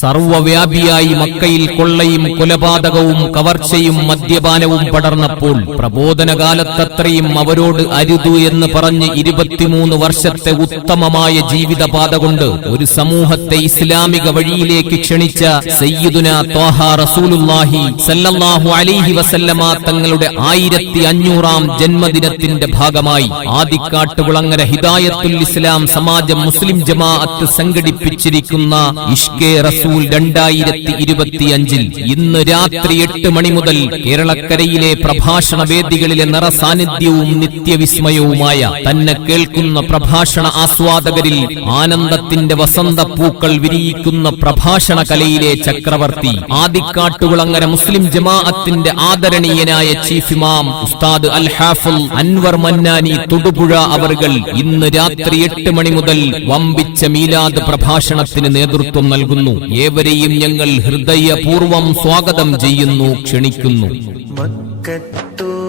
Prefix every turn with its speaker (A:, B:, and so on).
A: സർവവ്യാപിയായി മക്കയിൽ കൊള്ളയും കൊലപാതകവും കവർച്ചയും മദ്യപാനവും പടർന്നപ്പോൾ പ്രബോധനകാലത്തത്രയും അവരോട് അരുതു എന്ന് പറഞ്ഞ് ഇരുപത്തിമൂന്ന് വർഷത്തെ ഉത്തമമായ ജീവിതപാത കൊണ്ട് ഒരു സമൂഹത്തെ ഇസ്ലാമിക വഴിയിലേക്ക് ക്ഷണിച്ച സയ്യിദുന ത്വാഹ റസൂലുല്ലാഹി സല്ലല്ലാഹു അലൈഹി വസല്ലമ തങ്ങളുടെ ആയിരത്തി അഞ്ഞൂറാം ജന്മദിനത്തിന്റെ ഭാഗമായി ആദിക്കാട്ട് വിളങ്ങര ഹിദായത്തുൽ ഇസ്ലാം സമാജം മുസ്ലിം ജമാഅത്ത് സംഘടിപ്പിച്ചിരിക്കുന്ന ഇഷ്കെ റസൂൽ രണ്ടായിരത്തി ഇരുപത്തിയഞ്ചിൽ ഇന്ന് രാത്രി എട്ട് മണി മുതൽ കേരളക്കരയിലെ പ്രഭാഷണ വേദികളിലെ നിറസാന്നിധ്യവും നിത്യവിസ്മയവുമായ തന്നെ കേൾക്കുന്ന പ്രഭാഷണ ആസ്വാദകരിൽ ആനന്ദത്തിന്റെ വസന്തപ്പൂക്കൾ വിരിയിക്കുന്ന പ്രഭാഷണ കലയിലെ ചക്രവർത്തി ആദിക്കാട്ടുകുളങ്ങര മുസ്ലിം ജമാഅത്തിന്റെ ആദരണീയനായ ചീഫ് ഇമാം ഉസ്താദ് അൽ ഹാഫുൽ അൻവർ മന്നാനി തൊടുപുഴ അവർകൾ ഇന്ന് രാത്രി എട്ട് മണി മുതൽ വമ്പിച്ച മീലാദ് പ്രഭാഷണത്തിന് നേതൃത്വം നൽകുന്നു. ഏവരെയും ഞങ്ങൾ ഹൃദയപൂർവം സ്വാഗതം ചെയ്യുന്നു ക്ഷണിക്കുന്നു.
B: മക്കത്തു